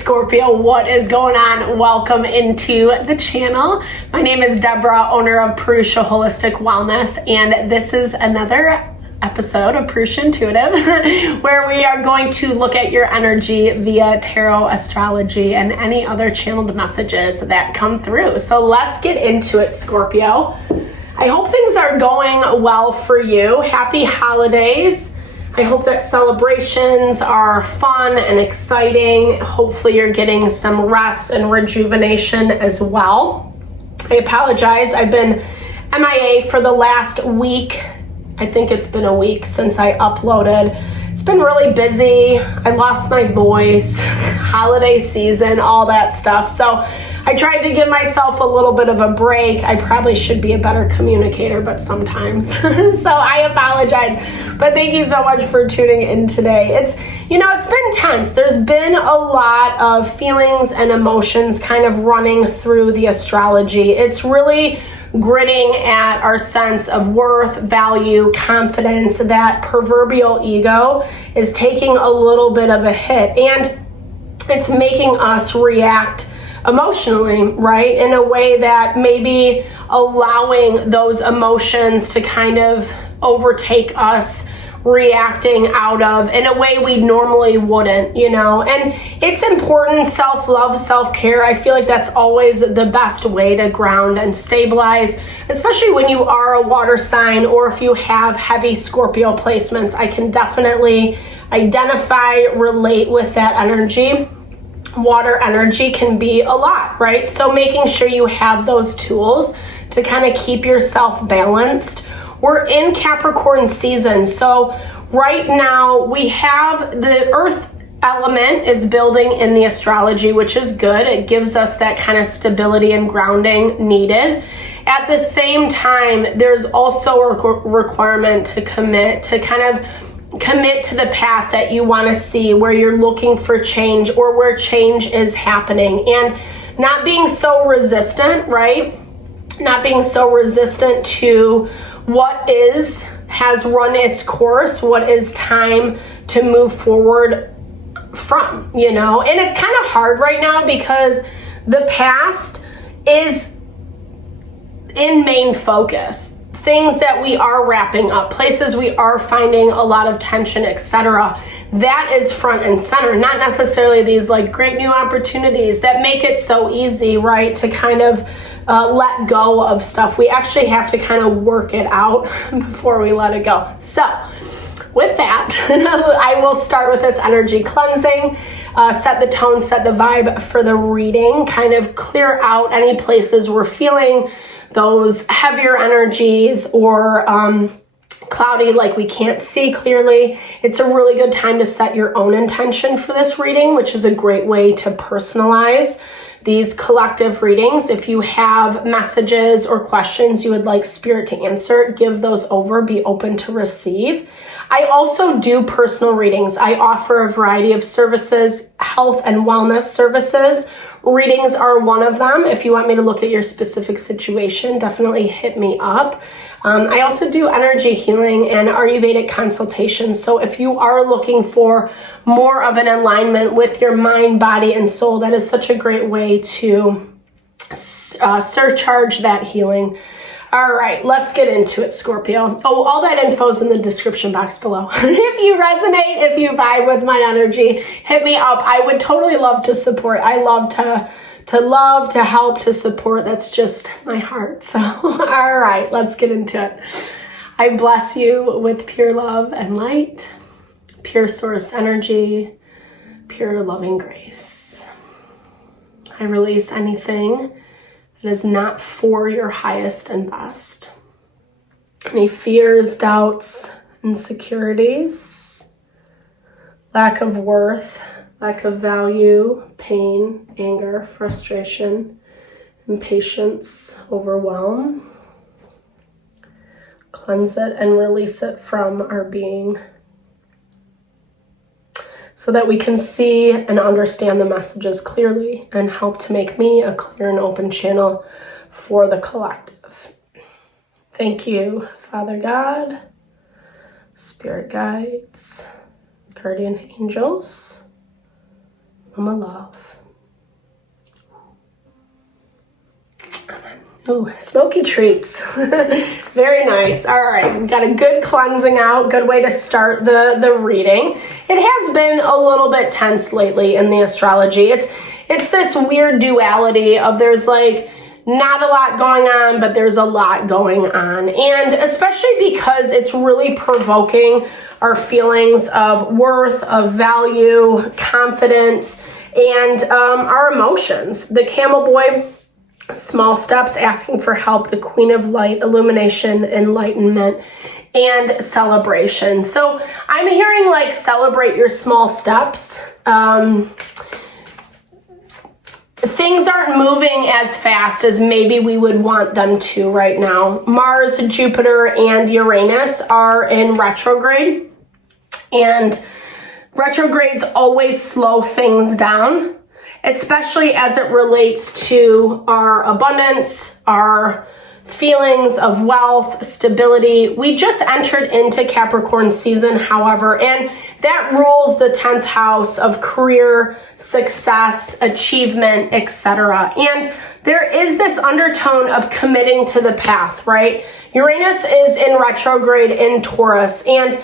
Scorpio, what is going on? Welcome into the channel. My name is Deborah, owner of Purusha Holistic Wellness, and this is another episode of Purusha Intuitive where we are going to look at your energy via tarot, astrology, and any other channeled messages that come through. So let's get into it, Scorpio. I hope things are going well for you. Happy holidays. I hope that celebrations are fun and exciting. Hopefully you're getting some rest and rejuvenation as well. I apologize. I've been MIA for the last week. I think it's been a week since I uploaded. It's been really busy. I lost my voice, holiday season, all that stuff. So I tried to give myself a little bit of a break. I probably should be a better communicator, but sometimes. So I apologize. But thank you so much for tuning in today. It's been tense. There's been a lot of feelings and emotions kind of running through the astrology. It's really gritting at our sense of worth, value, confidence. That proverbial ego is taking a little bit of a hit, and it's making us react emotionally, right? In a way that maybe allowing those emotions to kind of overtake us, reacting out of in a way we normally wouldn't, and it's important. Self-love, self-care, I feel like that's always the best way to ground and stabilize, especially when you are a water sign or if you have heavy Scorpio placements. I can definitely identify, relate with that energy. Water energy can be a lot, right? So making sure you have those tools to kind of keep yourself balanced. We're in Capricorn season, so right now we have the earth element is building in the astrology, which is good. It gives us that kind of stability and grounding needed. At the same time, there's also a requirement to commit to the path that you want to see, where you're looking for change or where change is happening, and not being so resistant, right? Not being so resistant to what has run its course, what is time to move forward from, and it's kind of hard right now because the past is in main focus. Things that we are wrapping up, places we are finding a lot of tension, etc. That is front and center, not necessarily these like great new opportunities that make it so easy, right, to kind of let go of stuff. We actually have to kind of work it out before we let it go. So with that, I will start with this energy cleansing, set the tone, set the vibe for the reading, kind of clear out any places we're feeling those heavier energies or cloudy, like we can't see clearly. It's a really good time to set your own intention for this reading, which is a great way to personalize these collective readings. If you have messages or questions you would like Spirit to answer, give those over, be open to receive. I also do personal readings. I offer a variety of services, health and wellness services. Readings are one of them. If you want me to look at your specific situation, definitely hit me up. I also do energy healing and Ayurvedic consultations. So if you are looking for more of an alignment with your mind, body, and soul, that is such a great way to surcharge that healing. All right, let's get into it, Scorpio. Oh, all that info is in the description box below. If you resonate, if you vibe with my energy, hit me up. I would totally love to support. I love to help, to support. That's just my heart. So, all right, let's get into it. I bless you with pure love and light, pure source energy, pure loving grace. I release anything that is not for your highest and best. Any fears, doubts, insecurities, lack of worth, lack of value, pain, anger, frustration, impatience, overwhelm. Cleanse it and release it from our being so that we can see and understand the messages clearly and help to make me a clear and open channel for the collective. Thank you, Father God, Spirit guides, guardian angels, Mama love. Ooh, smoky treats. Very nice. All right, we got a good cleansing out, good way to start the reading. It has been a little bit tense lately in the astrology. It's this weird duality of there's like not a lot going on, but there's a lot going on. And especially because it's really provoking our feelings of worth, of value, confidence, and our emotions. The Camel Boy, small steps, asking for help. The Queen of Light, illumination, enlightenment, and celebration. So I'm hearing like celebrate your small steps. Things aren't moving as fast as maybe we would want them to right now. Mars, Jupiter, and Uranus are in retrograde. And retrogrades always slow things down, especially as it relates to our abundance, our feelings of wealth, stability. We just entered into Capricorn season, however, and that rules the 10th house of career, success, achievement, etc. And there is this undertone of committing to the path, right? Uranus is in retrograde in Taurus, and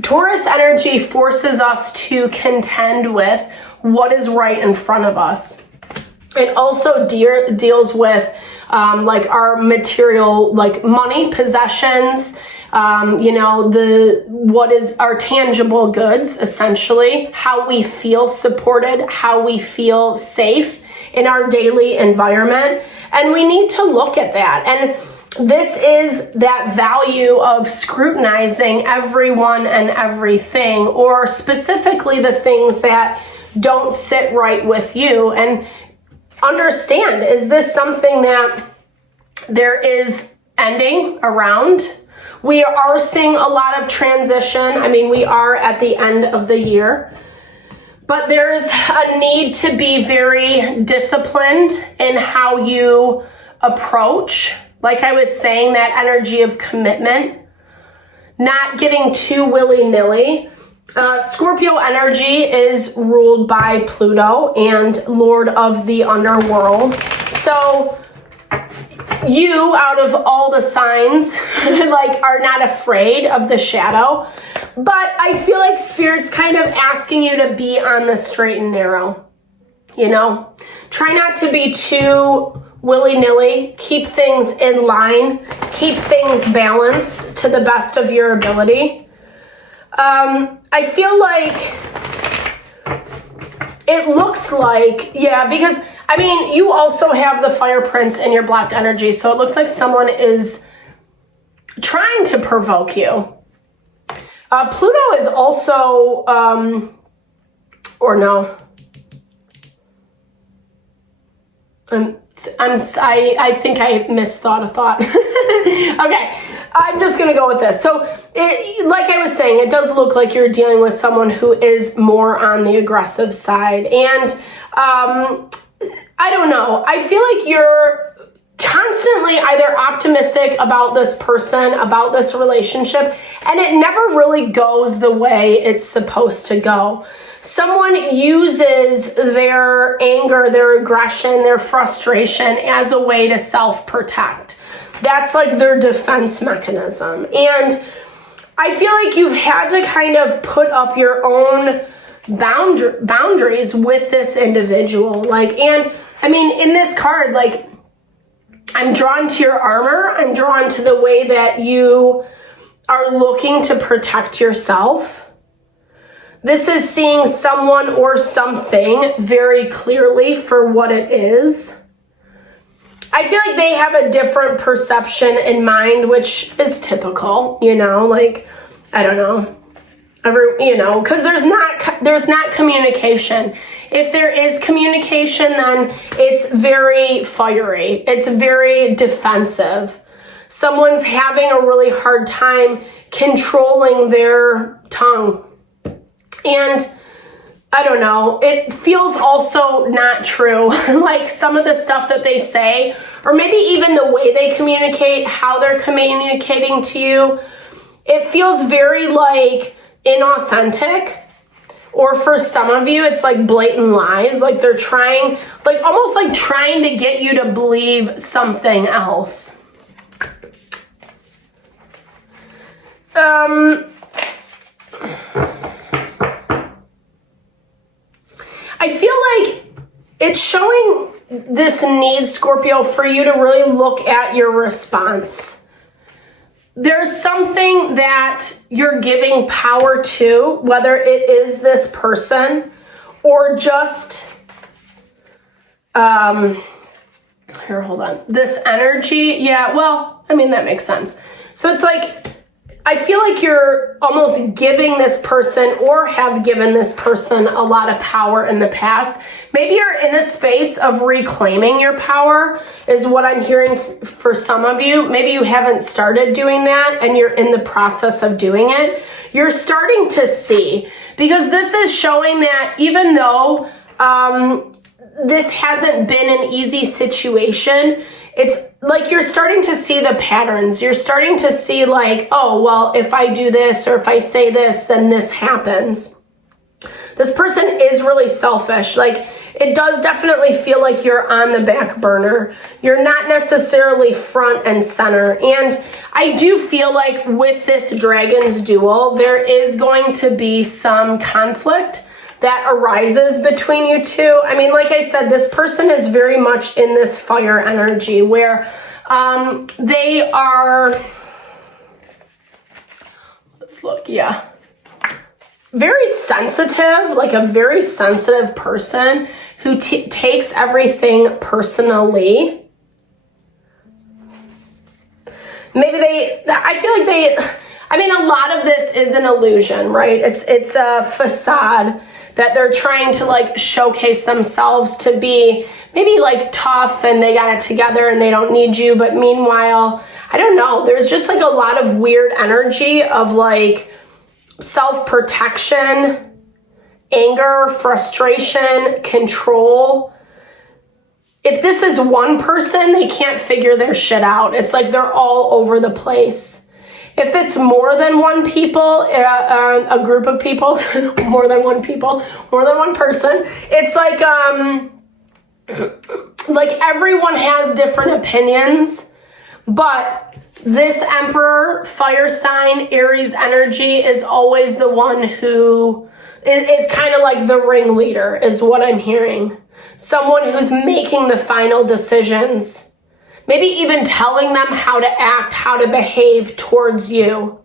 Taurus energy forces us to contend with what is right in front of us. It also deals with like our material, like money, possessions, what is our tangible goods, essentially, how we feel supported, how we feel safe in our daily environment. And we need to look at that. And this is that value of scrutinizing everyone and everything, or specifically the things that don't sit right with you, and understand, is this something that there is ending around? We are seeing a lot of transition. I mean, we are at the end of the year, but there's a need to be very disciplined in how you approach. Like I was saying, that energy of commitment, not getting too willy-nilly. Scorpio energy is ruled by Pluto and Lord of the underworld. So you, out of all the signs, like are not afraid of the shadow. But I feel like Spirit's kind of asking you to be on the straight and narrow. You know, try not to be too willy-nilly. Keep things in line. Keep things balanced to the best of your ability. I feel like it looks like, yeah, because I mean, you also have the Fire Prince in your blocked energy, so it looks like someone is trying to provoke you. Pluto is also, or no. I think I misthought a thought. Okay, I'm just going to go with this. So, like I was saying, it does look like you're dealing with someone who is more on the aggressive side. And I don't know. I feel like you're constantly either optimistic about this person, about this relationship, and it never really goes the way it's supposed to go. Someone uses their anger, their aggression, their frustration as a way to self-protect. That's like their defense mechanism. And I feel like you've had to kind of put up your own boundaries with this individual. Like, and I mean, in this card, like, I'm drawn to your armor. I'm drawn to the way that you are looking to protect yourself. This is seeing someone or something very clearly for what it is. I feel like they have a different perception in mind, which is typical, you know, like, I don't know, because there's not communication. If there is communication, then it's very fiery. It's very defensive. Someone's having a really hard time controlling their tongue. And I don't know, it feels also not true. Like some of the stuff that they say, or maybe even the way they communicate, how they're communicating to you, it feels very like inauthentic. Or for some of you, it's like blatant lies. Like they're trying, like almost like trying to get you to believe something else. I feel like it's showing this need, Scorpio, for you to really look at your response. There's something that you're giving power to, whether it is this person or just, here, hold on, this energy. Yeah, well, I mean, that makes sense. So it's like, I feel like you're almost giving this person or have given this person a lot of power in the past. Maybe you're in a space of reclaiming your power is what I'm hearing for some of you. Maybe you haven't started doing that and you're in the process of doing it. You're starting to see, because this is showing that even though this hasn't been an easy situation, it's like you're starting to see the patterns. You're starting to see like, oh, well, if I do this or if I say this, then this happens. This person is really selfish. Like, it does definitely feel like you're on the back burner. You're not necessarily front and center. And I do feel like with this Dragons duel, there is going to be some conflict that arises between you two. I mean, like I said, this person is very much in this fire energy where they are, let's look, yeah. Very sensitive, like a very sensitive person who takes everything personally. Maybe I feel like I mean, a lot of this is an illusion, right? It's a facade that they're trying to like showcase themselves to be maybe like tough and they got it together and they don't need you. But meanwhile, I don't know, there's just like a lot of weird energy of like self-protection, anger, frustration, control. If this is one person, they can't figure their shit out. It's like they're all over the place. If it's more than one people, a group of people, more than one person, it's like everyone has different opinions, but this Emperor, fire sign, Aries energy is always the one who is kind of like the ringleader, is what I'm hearing. Someone who's making the final decisions. Maybe even telling them how to act, how to behave towards you.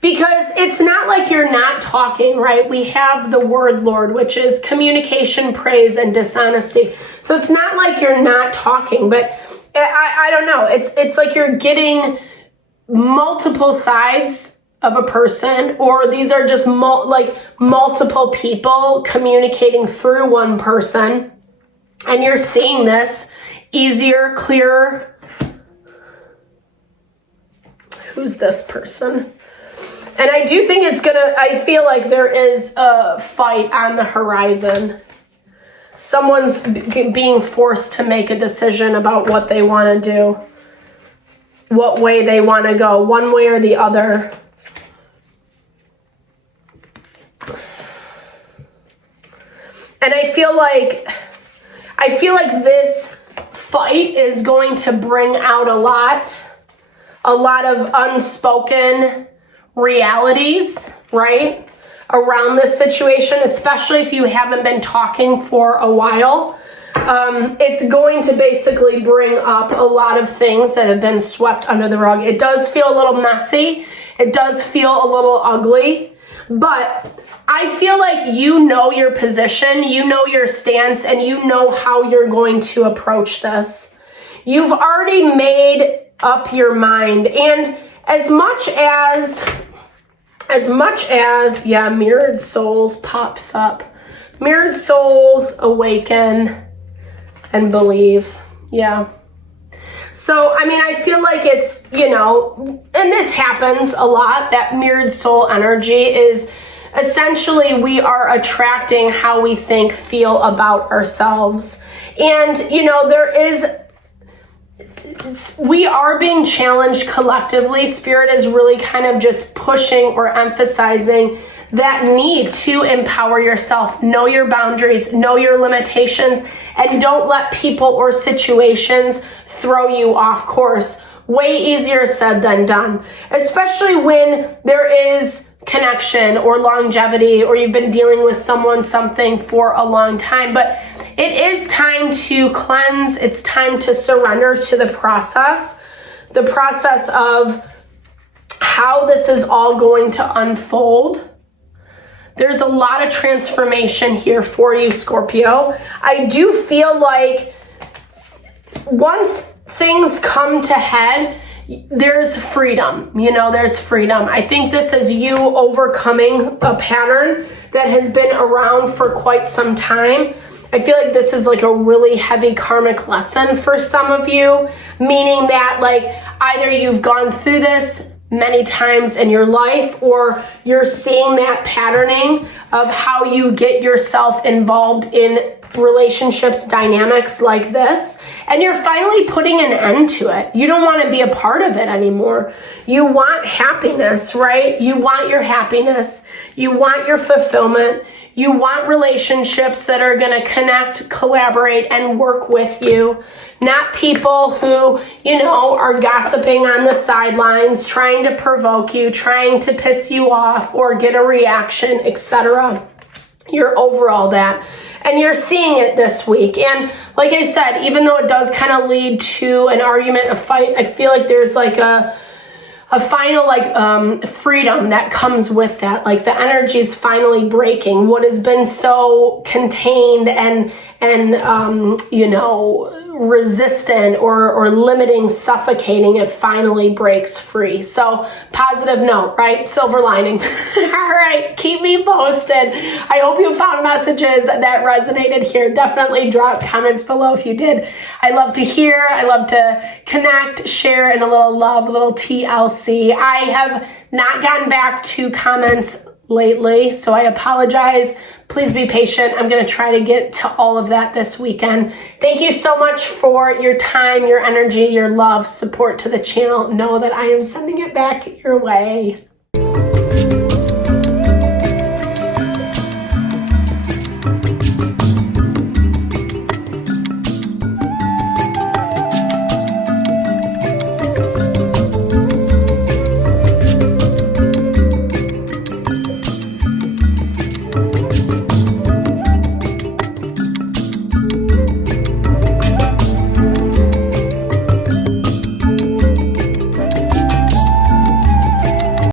Because it's not like you're not talking, right? We have the word Lord, which is communication, praise, and dishonesty. So it's not like you're not talking, but I don't know. It's like you're getting multiple sides of a person, or these are just multiple people communicating through one person. And you're seeing this easier, clearer. Who's this person? And I do think I feel like there is a fight on the horizon. Someone's being forced to make a decision about what they want to do, what way they want to go, one way or the other. And I feel like this fight is going to bring out a lot of unspoken realities, right, around this situation, especially if you haven't been talking for a while. It's going to basically bring up a lot of things that have been swept under the rug. It does feel a little messy. It does feel a little ugly, but I feel like you know your position, you know your stance, and you know how you're going to approach this. You've already made up your mind. And as much as, yeah, mirrored souls pops up. Mirrored souls awaken and believe. Yeah. So, I mean, I feel like it's, and this happens a lot, that mirrored soul energy is essentially we are attracting how we think, feel about ourselves. And, we are being challenged collectively. Spirit is really kind of just pushing or emphasizing that need to empower yourself. Know your boundaries, know your limitations, and don't let people or situations throw you off course. Way easier said than done, especially when there is connection or longevity, or you've been dealing with someone, something for a long time. But it is time to cleanse. It's time to surrender to the process of how this is all going to unfold. There's a lot of transformation here for you, Scorpio. I do feel like once things come to head, there's freedom. There's freedom. I think this is you overcoming a pattern that has been around for quite some time. I feel like this is like a really heavy karmic lesson for some of you, meaning that like either you've gone through this many times in your life, or you're seeing that patterning of how you get yourself involved in relationships, dynamics like this, and you're finally putting an end to it. You don't want to be a part of it anymore. You want happiness, right? You want your happiness. You want your fulfillment. You want relationships that are going to connect, collaborate, and work with you. Not people who, are gossiping on the sidelines, trying to provoke you, trying to piss you off or get a reaction, etc. You're over all that. And you're seeing it this week. And like I said, even though it does kind of lead to an argument, a fight, I feel like there's like a final freedom that comes with that. Like the energy is finally breaking. What has been so contained and resistant or limiting, suffocating, it finally breaks free. So positive note, right? Silver lining. All right, keep me posted. I hope you found messages that resonated here. Definitely drop comments below if you did. I love to hear. I love to connect, share, and a little love, a little TLC. I have not gotten back to comments lately, so I apologize. Please be patient. I'm going to try to get to all of that this weekend. Thank you so much for your time, your energy, your love, support to the channel. Know that I am sending it back your way.